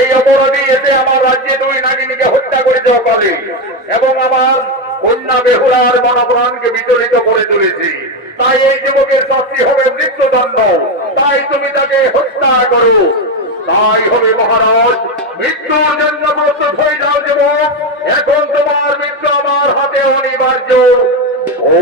এই অপরাধী এতে আমার রাজ্যে দুই নাগিনীকে হত্যা করে দেওয়া পারে এবং আমার কন্যা বেহুলার মনপ্রাণকে বিচলিত করে তুলেছি। তাই এই যুবকের শাস্তি হবে মৃত্যুদণ্ড। তাই তুমি তাকে হত্যা করো। তাই হবে মহারাজ, মৃত্যুর জন্য প্রস্তুত হয়ে যাও যুবক। এখন তোমার মৃত্যু আমার হাতে অনিবার্য। ও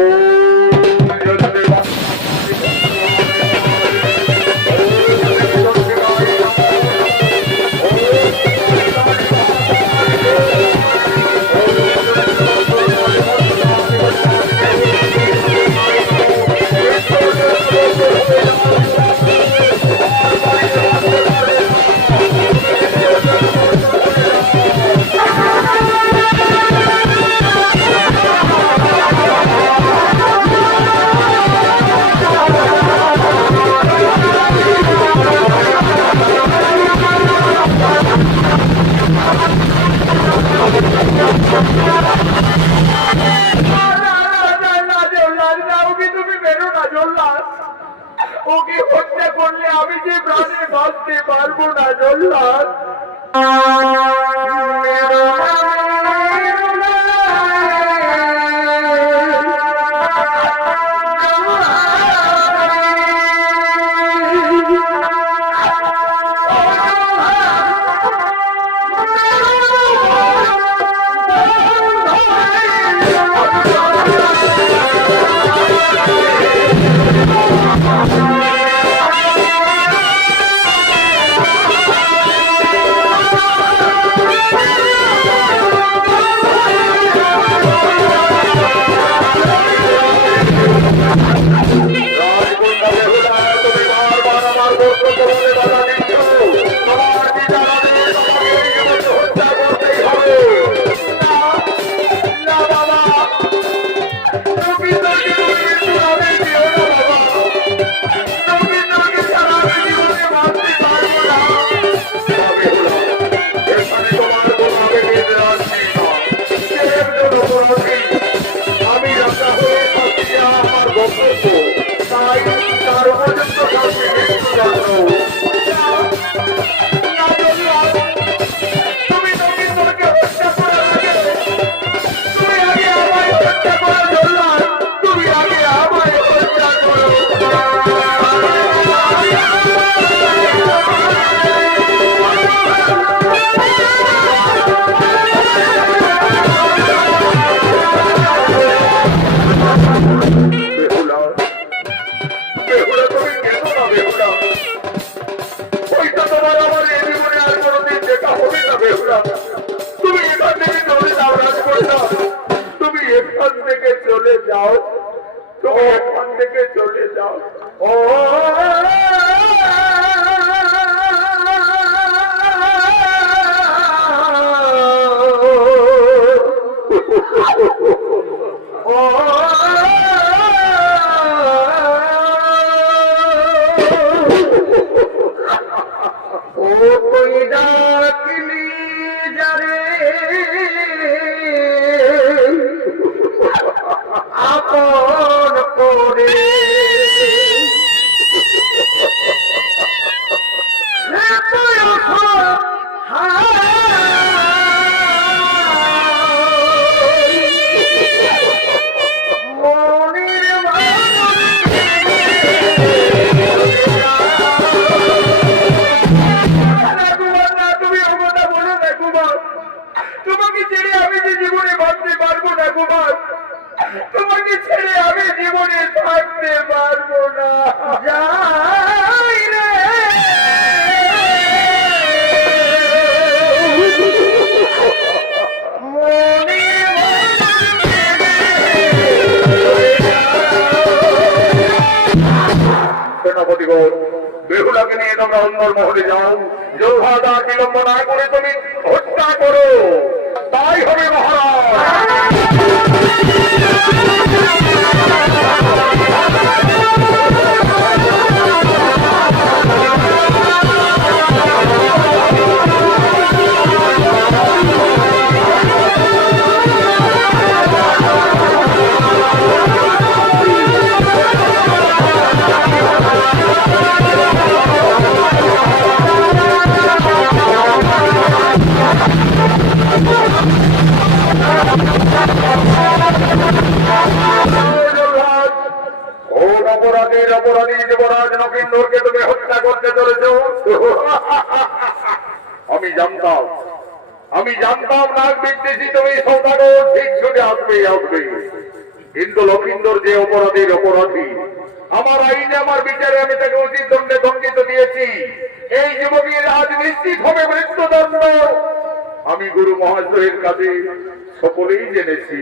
গো বেহুলাকে নিয়ে তোমরা অন্যর মহলে যাও। যৌভাদার বিলম্ব না করে তুমি হত্যা করো। তাই হবে মহারাজ। অপরাধীর অপরাধী আমি জানতাম আমি জানতাম নাক বিদ্বেষী তুমি সৌদাগর, ঠিক ছুটে আসবেই আসবে। কিন্তু লক্ষিন্দর যে অপরাধীর অপরাধী, আমার আইনে, আমার বিচারে আমি তাকে উচিত দণ্ডে দণ্ডিত দিয়েছি। এই যুবকের আজ নিশ্চিত হবে মৃত্যুদণ্ড। আমি গুরু মহাশয়ের কাছে সকলেই জেনেছি।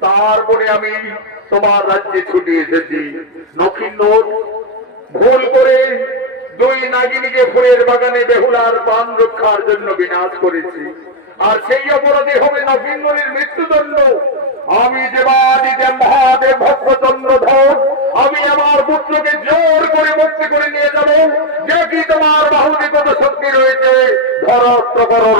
তারপরে আমি তোমার রাজ্যে ছুটে এসেছি। নক্ষিন্দর ভুল করে দুই নাগিনীকে ফুলের বাগানে বেহুলার পান রক্ষার জন্য বিনাশ করেছি। আর সেই অপরাধী হবে নক্ষিন্দরের মৃত্যুদণ্ড। আমি দেবাদিতে মহাদেব ভক্তচন্দ্র ধর পুত্রকে জোর করে মুক্তি করে নিয়ে যাব। দেখি তোমার বাহুতে কত শক্তি রয়েছে। ধরত্ব করো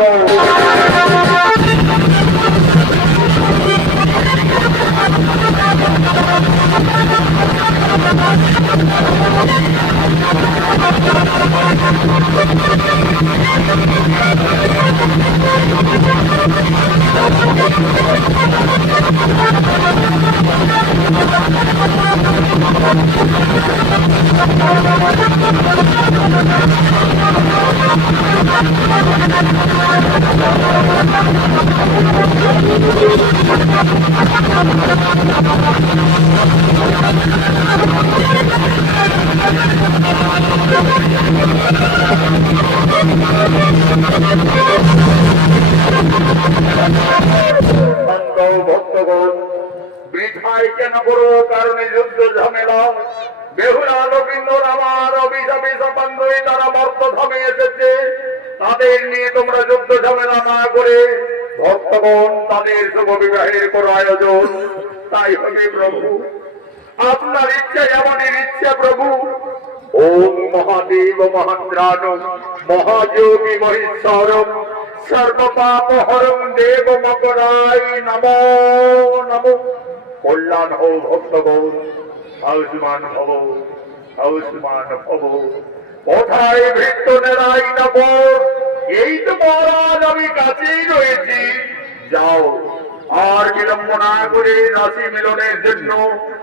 সঙ্গ না করে ভক্তগণ তাদের শুভ বিবাহের করো আয়োজন। তাই হবে প্রভু। আপনার ইচ্ছা আমাদের ইচ্ছা প্রভু। ওম মহাদেব মহান্দ্রাণ, মহাযোগী মহেশ্বরম, সর্বপাপহরম দেব মকরাই নম নম। কল্যাণ হো ভক্তগণ। আয়ুষ্মান ভব আয়ুষ্মান ভব। কোথায় ভৃত্য নেড়াই নব? এই তো মহারাজ, আমি কাছেই রয়েছি। যাও। আর বিলম্ব না করে রাশি মিলনের জন্য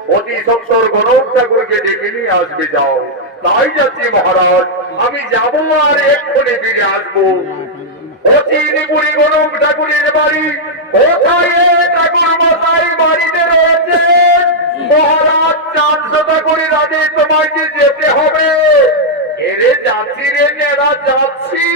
অতি সত্তর গণব ঠাকুরকে ডেকে নিয়ে আসবে, যাও। তাই যাচ্ছি মহারাজ, আমি যাব আর এক্ষুনি ফিরে আসব। ঠাকুরের বাড়ি। কোথায় ঠাকুর মশাই? বাড়িতে রয়েছে। মহারাজ চারশোটা করে রাজে তোমাকে যেতে হবে। এরে যাচ্ছি রে নেরা যাচ্ছি।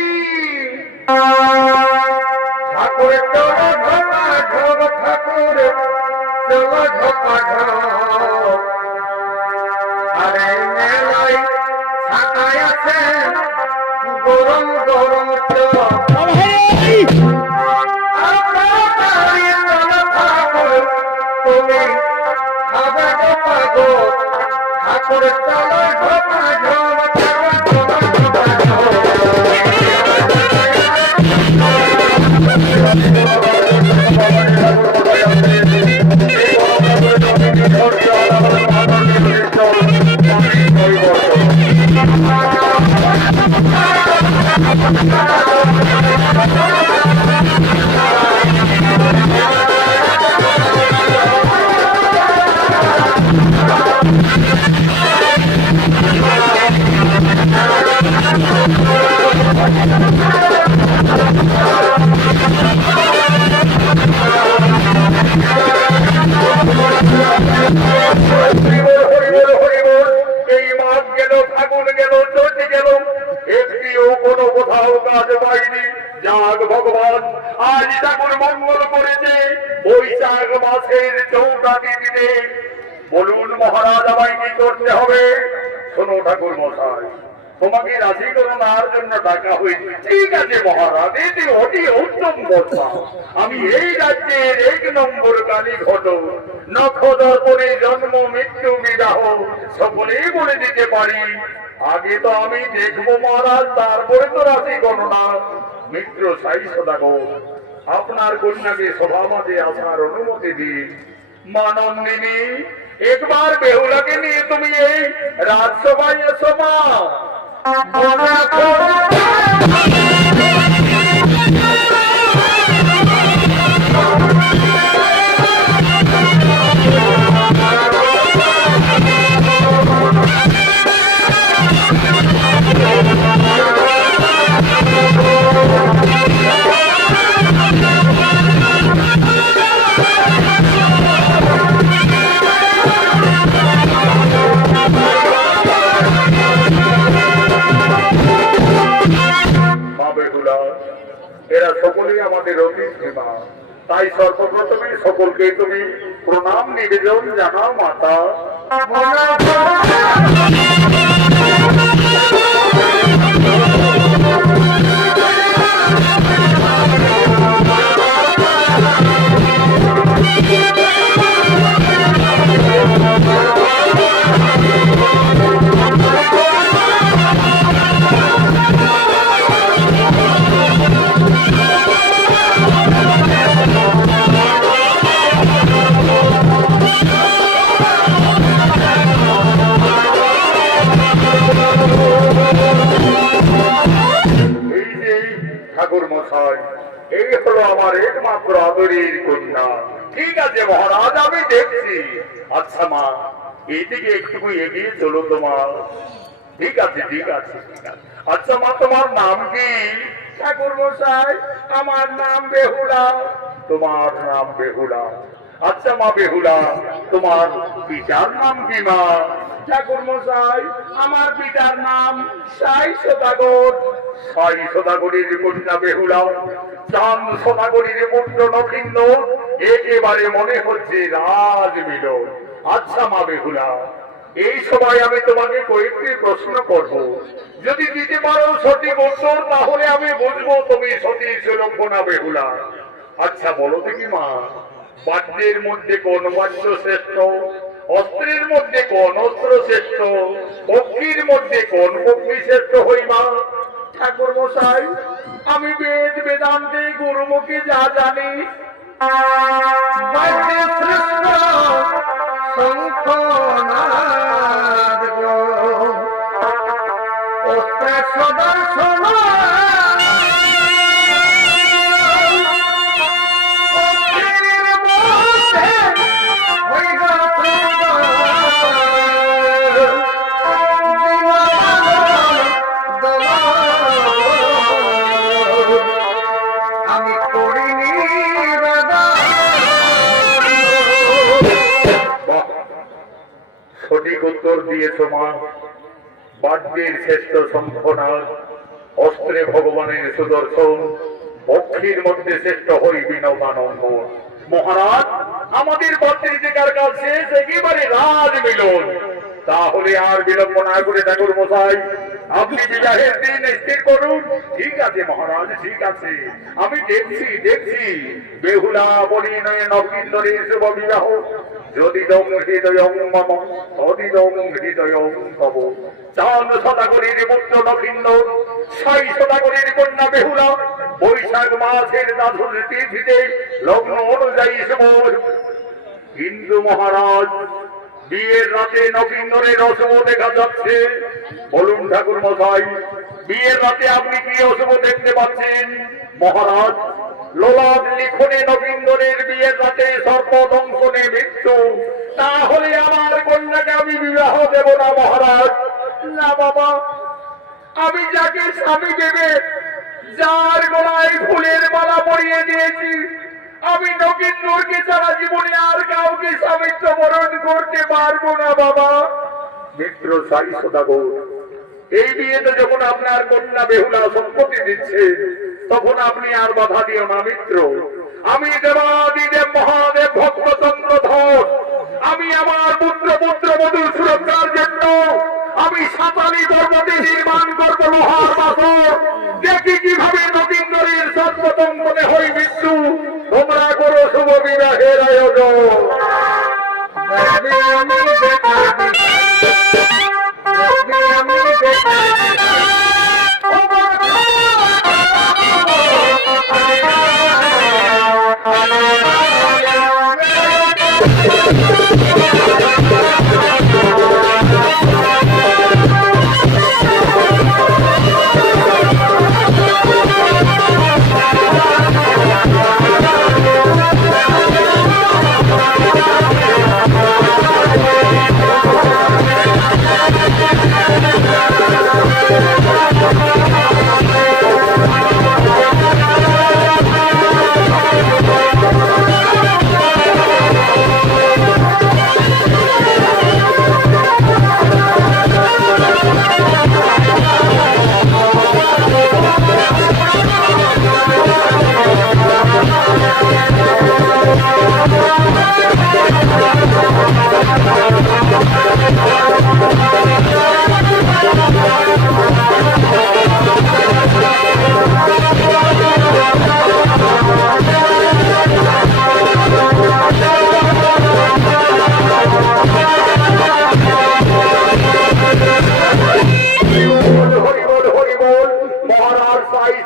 ঠাকুর মঙ্গল করেছে, বৈশাখ মাসের চৌঠা তিথিতে। বলুন মহারাজ, আমায় কি করতে হবে? শোনো ঠাকুর মশাই, তোমাকে রাজি করোনার জন্য ডাকা হয়েছে। ঠিক আছে মহারাজ, এটি অতি উত্তম কথা আমি এই রাজ্যের এক নম্বর কালী ঘট নক্ষদর্পণে জন্ম, মৃত্যু বিবাহ সকলেই বলে দিতে পারি। আগে তো আমি দেখব মহারাজ, তারপরে তো রাশি গণনা মিত্র সাই সদাগর আপনার কন্যাকে সভা মাঝে আসার অনুমতি দিন। মানন্দিনী একবার বেহুলাকে নিয়ে তুমি এই রাজসভায় এসো মা। সকলকে তুমি প্রণাম নিবেদন জানাও মাতা। ঠিক আছে ঠিক আছে আচ্ছা মা তোমার নাম কি? ঠাকুর মশাই আমার নাম বেহুলা। তোমার নাম বেহুলা। আচ্ছা মা বেহুলা তোমার পিতার নাম কি মা? ঠাকুর মশাই আমার পিতার নাম সাই সদাগর। সাই সদাগরের কন্যা বেহুলা চান সদাগরের পুত্র নখিন্দ একেবারে মনে হচ্ছে রাজ মিলন আচ্ছা মা বেহুলা এই সময় আমি তোমাকে কয়েকটি প্রশ্ন করব। যদি দিতে পারো সঠিক উত্তর তাহলে আমি বুঝব তুমি সতী সুলক্ষণা বেহুলা। আচ্ছা বলো দেখি মা বাদ্যের মধ্যে কোন বাদ্য শ্রেষ্ঠ? অস্ত্রের মধ্যে কোন অস্ত্র শ্রেষ্ঠ? পক্ষীর মধ্যে কোন পক্ষী শ্রেষ্ঠ হইবা? ঠাকুর মশাই আমি বেদ বেদান্তে গুরুমুখী যা জানি। বাদ্যের শ্রেষ্ঠ শঙ্খনাথ অস্ত্রে ভগবানের সুদর্শন পক্ষীর মধ্যে শ্রেষ্ঠ হই বিনবানন্দ মহারাজ, আমাদের পত্রিকার কাজ শেষ, একেবারে রাজ মিলন তাহলে আর বিলম্ব না করে ঠাকুর মশাই আপনি বিবাহের স্থির করুন। ঠিক আছে, মহারাজ, ঠিক আছে। আমি দেখছি দেখছি। বেহুলা পরিণয়ে নবীন্দরের শুভ বিবাহ। যদি দম হৃদয়ং মম অদিদম হৃদয়ং তব। চাঁদ সদাগরের পুত্র নখিন্দ সাই সদাগরের কন্যা বেহুলা, বৈশাখ মাসের দাধুর তিথিতে লগ্ন অনুযায়ী শুভ। হিন্দু মহারাজ বিয়ের রাতে নবীন্দরের অশুভ দেখা যাচ্ছে বলুন ঠাকুর মশাই, বিয়ের রাতে আপনি কি অশুভ দেখতে পাচ্ছেন? মহারাজ লোলাদ লিখনে নবীন্দরের বিয়ের রাতে সর্বদংশনে মৃত্যু। তাহলে আমার কন্যাকে আমি বিবাহ দেব না, মহারাজ। না, বাবা। আমি যাকে স্বামী দেবে, যার গলায় ফুলের মালা পরিয়ে দিয়েছি আমি নগেন্দ্রকে সারা জীবনে আর কাউকে স্বামিত্ব বরণ করতে পারব না, বাবা। মিত্র সাই সদাগর, এই বিয়েতে যখন আপনার কন্যা বেহুলা সম্পত্তি দিচ্ছে, তখন আপনি আর বাধা দিও না, মিত্র। আমি দেবাদিদেব মহাদেব ভক্তচন্দ্র ধর। আমি আমার পুত্র পুত্র, মধুর সুরক্ষার জন্য আমি সাতালি পর্বতে নির্মাণ করব লোহার পাথর। দেখি কীভাবে নদীন্দরের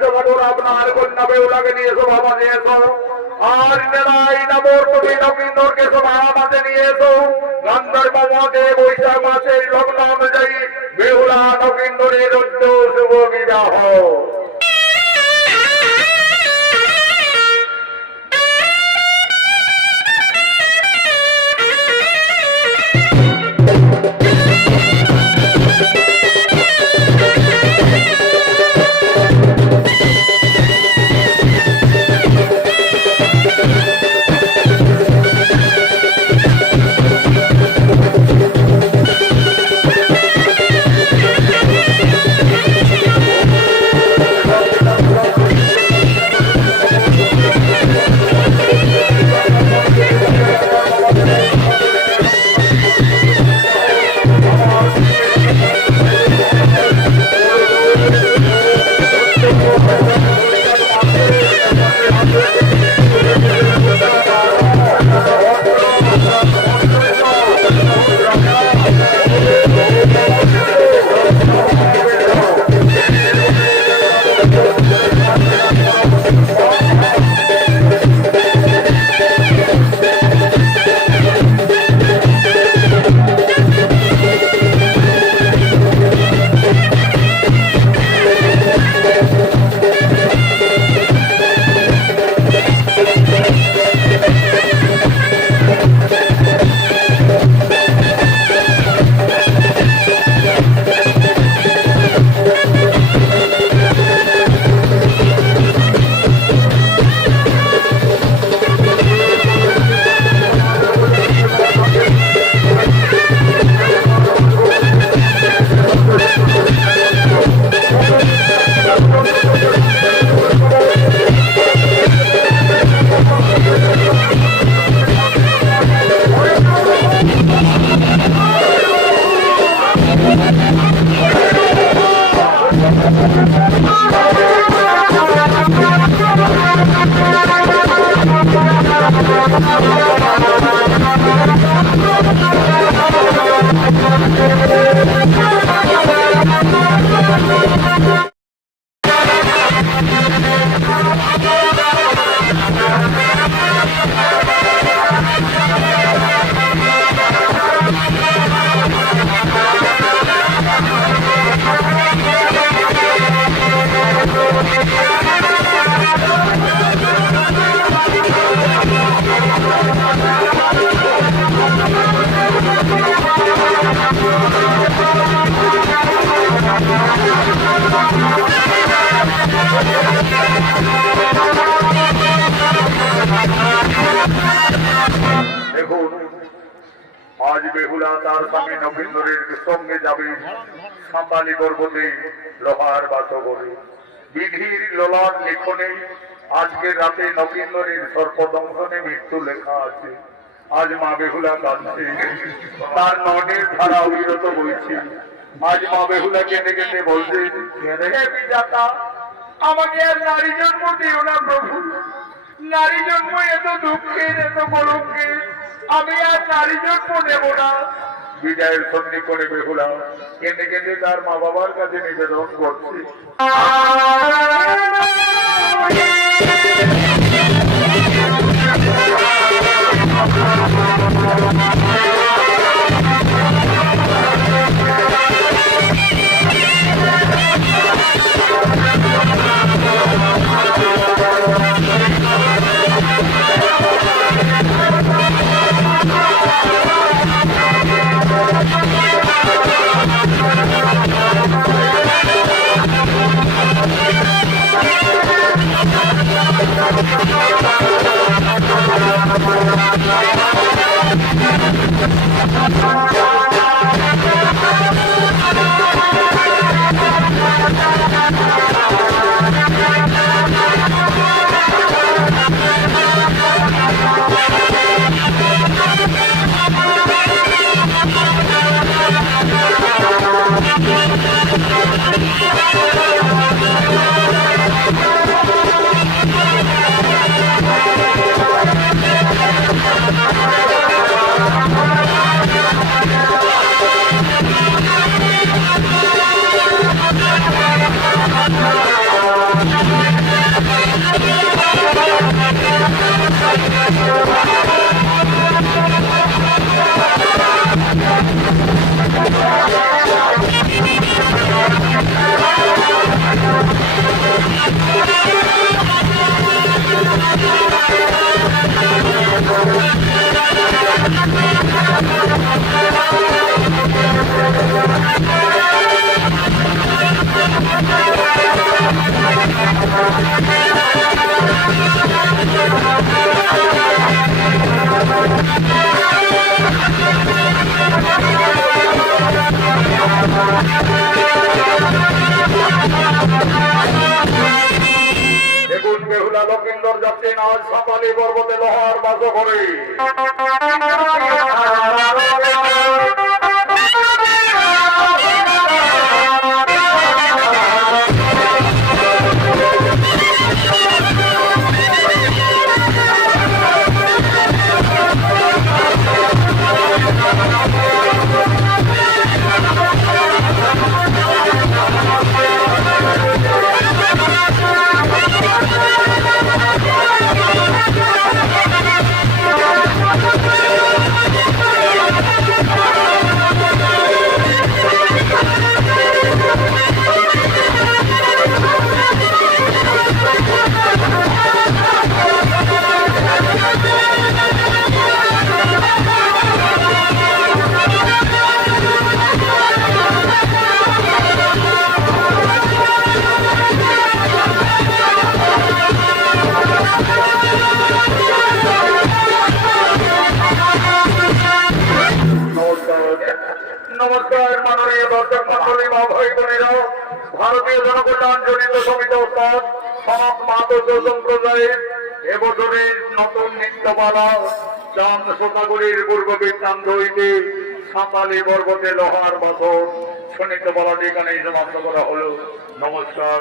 আপনার কন্যা বেউলাকে নিয়ে বাবা নিয়ে এসো। আর নেড়াই নামর তুমি নবীন্দরকে সভা আমাদের নিয়ে এসো। গান্ধার মামাকে বৈশাখ মাসের লগ্ন অনুযায়ী, বেহুলা নবীন্দরের শুভ বিবাহ। Thank you. স্বামী নবীন্দরের সঙ্গে যাবে। সাঁতালি পর্বতে লোহার বাসগরে বিধির লোলার লিখনে আজকে রাতে নবীন্দরের সর্পদংশনে মৃত্যু লেখা আছে। আজ মা বেহুলা কাঁদছে। তার ননের ধারা অবিরত বইছে। আজ মা বেহুলা কেঁদে কেঁদে বলছে আমাকে আর নারী জন্ম দিও না প্রভু। নারী জন্ম এত দুঃখের, এত কলঙ্কের। আমি আর নারী জন্ম নেব না। বিজয়ের সন্ধি করে বেহুলা কেঁদে কেঁদে তার মা বাবার কাছে নিবেদন করছে। Thank you. Thank you. Behula যাচ্ছে না সকালে পর্বতে লোহার বাস করে। নমস্কার মাননীয় দর্শক মন্ডলী বা ভাই বোনেরা ভারতীয় জনকল্যাণ জনিত সমিতি সনাত সম্প্রদায়ের এবছরের নতুন নৃত্যমালা চাঁদ সোনাগুলির পূর্ব বৃত্তান্ত হইতে সাঁতালি পর্বতে লোহার বছর সনিত্যমালাটি এখানে সমাপ্ত করা হলো। নমস্কার।